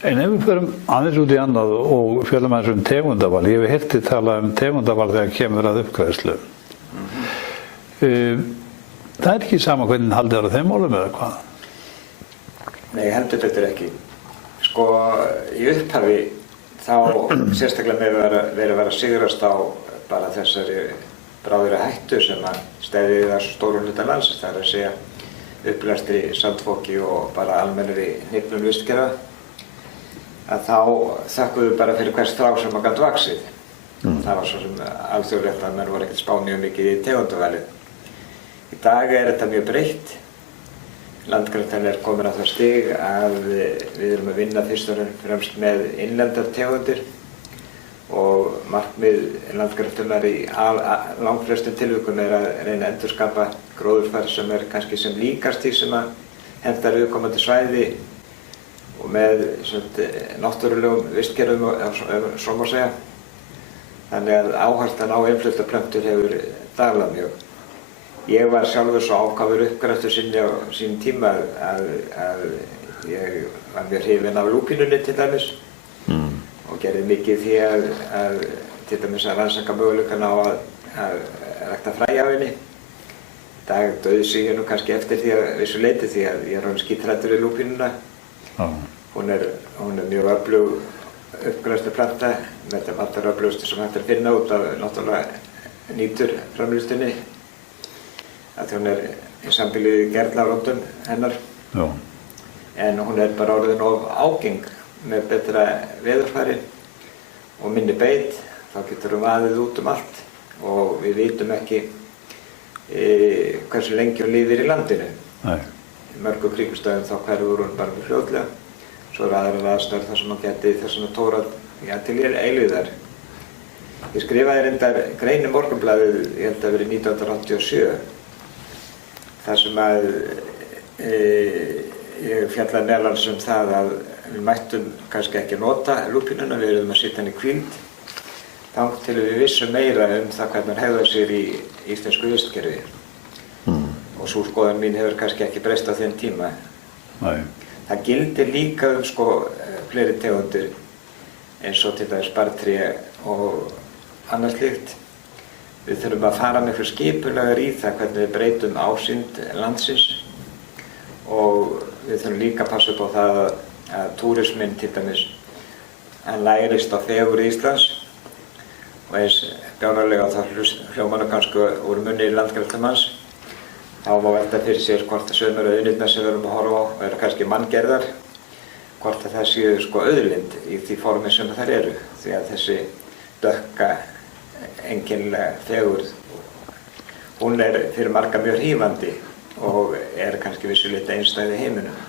En ef við förum aðeins út í annað og fjöllum aðeins tegundaval, ég hef heyrt þið talað tegundaval þegar kemur að uppgræðslu. Það ekki sama hvernig haldið á þeim málum eða hvað? Nei, heldur betur ekki. Sko, í upphafi þá sérstaklega verið að vera sigrast á bara þessari bráðri hættu sem að steðji þar stórum hluta landsins, það að segja uppblæstri sandfoki og bara almennri hnignun vistkerfa, að þá þökkum við bara fyrir hvers strá sem að gat vaxið. Það var svo sem alþjóðlegt að menn voru ekkert spá mjög mikið í tegundavalið. Í dag þetta mjög breytt. Landgræðslan komin á það stig að við erum að vinna fyrst og fremst með innlendar tegundir og markmið Landgræðslunar í langflestum tilvikum að reyna að endurskapa gróðurfar sem kannski sem líkast því sem að hentar viðkomandi svæði og með náttúrulegum vistkerfum, svo má segja. Þannig að áherslan á innfluttar plöntur hefur dalað mjög. Ég var sjálfur svo ákafur uppgræðslu sinni á sínum tíma að ég var mjög hrifinn af lúpínunni til dæmis og gerði mikið því að til dæmis að rannsaka möguleikana á að rækta fræ af henni. Í dag dauðsí ég nú kannski eftir því að vissu leyti því að ég er orðinn skíthræddur við lúpínuna. Hún er mjög öflug uppgræðsluplanta með þeim allra öflugustu sem hægt að finna út af náttúrulega nýtur framleiðslunni. Að hún í sambýli við gerlarótum hennar. Já. En hún bara orðin of ágeng með betra veðurfari og minni beit. Þá getur hún vaðið út allt og við vitum ekki hversu lengi hún lifir í landinu. Nei. Í mörgum kringumstæðum þá hverfur hún bara mjög fljótlega. Svo aðrar aðstæður þar sem hún geti þess að tóra til eilífðar. Ég skrifaði reyndar grein í Morgunblaðið, ég held að verið 1987. Þar sem að ég fjallaði meðal annars það að við mættum kannski ekki nota lúpínuna, við erum að setja hann í hvíld þangað til við vissum meira það hvernig hann hegðar sér í íslensku vistkerfi. Og sú skoðun mín hefur kannski ekki breyst á þeim tíma. Nei. Það gildir líka fleiri tegundir eins og til dæmis barrtré og annað slíkt. Við þurfum að fara miklu skipulegar í það hvernig við breytum ásýnd landsins og við þurfum líka að passa upp á það að túrisminn til dæmis hann lærist á fegurð Íslands og eins bjánarlega þá hljómar kannski úr munni landgræðslumanns. Þá má velta fyrir sér hvort að sumar auðlindirnar sem við erum að horfa á eru kannski manngerðar, hvort að það séu auðlind í því formi sem þær eru, því að þessi dökka einkennilega fegurð. Hún fyrir marga mjög hrífandi og kannski vissulega einstæð í heiminum.